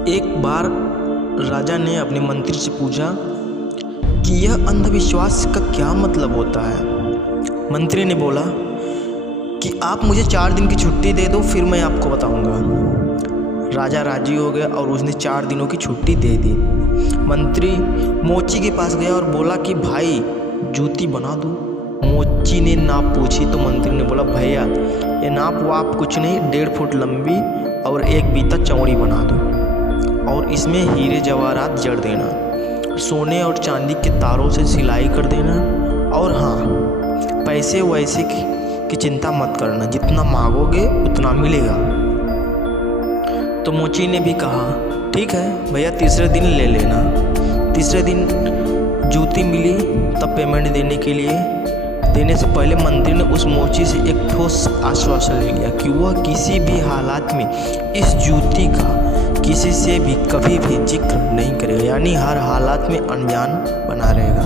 एक बार राजा ने अपने मंत्री से पूछा कि यह अंधविश्वास का क्या मतलब होता है। मंत्री ने बोला कि आप मुझे 4 दिन की छुट्टी दे दो, फिर मैं आपको बताऊंगा। राजा राजी हो गया और उसने 4 दिनों की छुट्टी दे दी। मंत्री मोची के पास गया और बोला कि भाई जूती बना दूं। मोची ने नाप पूछी तो मंत्री ने बोला भैया ये नाप वाप कुछ नहीं, 1.5 फुट लंबी और 1 बीता चौड़ी बना दो और इसमें हीरे जवाहरात जड़ देना, सोने और चांदी के तारों से सिलाई कर देना, और हाँ पैसे वैसे की चिंता मत करना, जितना मांगोगे उतना मिलेगा। तो मोची ने भी कहा ठीक है भैया, तीसरे दिन ले लेना। तीसरे दिन जूती मिली, तब पेमेंट देने से पहले मंत्री ने उस मोची से एक ठोस आश्वासन ले लिया कि वह किसी भी हालात में इस जूती का किसी से भी कभी भी जिक्र नहीं करेगा, यानी हर हालात में अनजान बना रहेगा।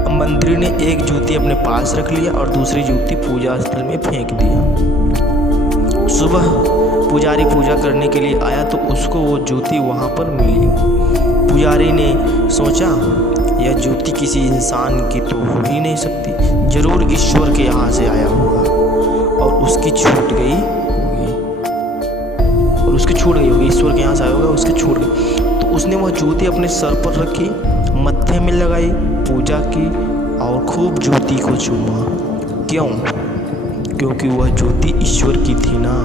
अब मंत्री ने एक जूती अपने पास रख लिया और दूसरी जूती पूजा स्थल में फेंक दिया। सुबह पुजारी पूजा करने के लिए आया तो उसको वो जूती वहाँ पर मिली। पुजारी ने सोचा यह जूती किसी इंसान की तो हो ही नहीं सकती, जरूर ईश्वर के यहाँ से आया होगा और उसकी छूट गई होगी, ईश्वर के यहाँ से आया होगा, उसकी छूट गई। तो उसने वह जूती अपने सर पर रखी, मत्थे में लगाई, पूजा की और खूब जूती को चूमा। क्यों? क्योंकि वह जूती ईश्वर की थी ना।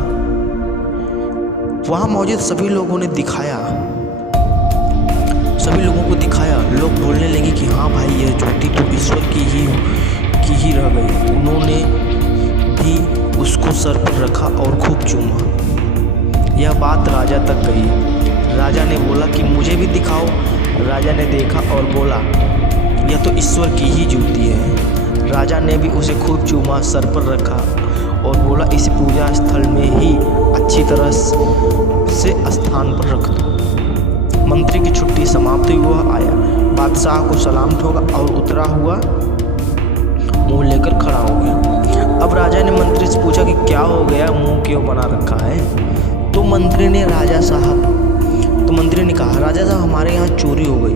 वहाँ मौजूद सभी लोगों को दिखाया। लोग बोलने लगे कि हाँ भाई यह जूती तो ईश्वर की ही रह गई। उन्होंने भी उसको सर पर रखा और खूब चूमा। यह बात राजा तक गई। राजा ने बोला कि मुझे भी दिखाओ। राजा ने देखा और बोला यह तो ईश्वर की ही जूती है। राजा ने भी उसे खूब चूमा, सर पर रखा और बोला इसे पूजा स्थल में ही अच्छी तरह से स्थान पर रख दो। मंत्री की छुट्टी समाप्त हुई। वह आया, बादशाह को सलाम ठोका और उतरा हुआ मुंह लेकर खड़ा हो गया। अब राजा ने मंत्री से पूछा कि क्या हो गया, मुंह क्यों बना रखा है? तो मंत्री ने कहा राजा साहब हमारे यहाँ चोरी हो गई।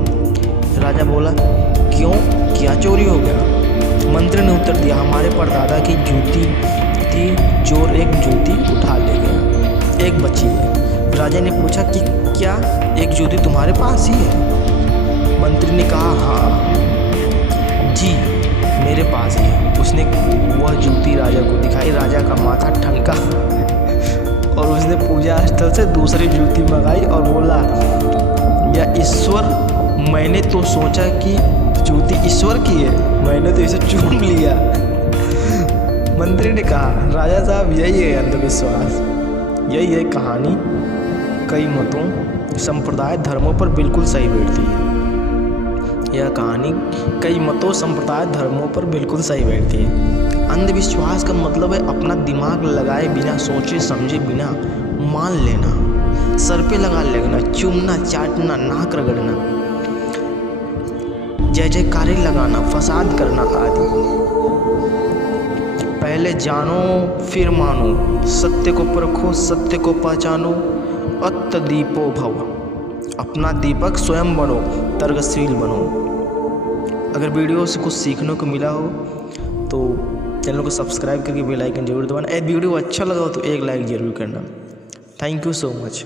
राजा बोला क्यों, क्या चोरी हो गया? मंत्री ने उत्तर दिया हमारे परदादा की जूती थी, चोर एक जूती उठा ले गया, एक बची है। राजा ने पूछा कि क्या एक जूती तुम्हारे पास ही है? मंत्री ने कहा हाँ जी मेरे पास ही है। उसने वह जूती राजा को दिखाई। राजा का माथा ठनका और उसने पूजा स्थल से दूसरी जूती मंगाई और बोला या ईश्वर, मैंने तो सोचा कि जूती ईश्वर की है, मैंने तो इसे चूम लिया। मंत्री ने कहा राजा साहब यही है अंधविश्वास, यही है कहानी कई मतों संप्रदाय धर्मों पर बिल्कुल सही बैठती है। यह कहानी कई मतों संप्रदाय धर्मों पर बिल्कुल सही बैठती है। अंधविश्वास का मतलब है अपना दिमाग लगाए बिना, सोचे समझे बिना मान लेना, सर पे लगा लेना, चूमना, चाटना, नाक रगड़ना, जय जयकारी लगाना, फसाद करना आदि। पहले जानो फिर मानो, सत्य को परखो, सत्य को पहचानो, अत्तदीपो भव, अपना दीपक स्वयं बनो, तर्कशील बनो। अगर वीडियो से कुछ सीखने को मिला हो तो चैनल को सब्सक्राइब करके बेल आइकन जरूर दबाना। वीडियो अच्छा लगा हो तो एक लाइक जरूर करना। Thank you so much.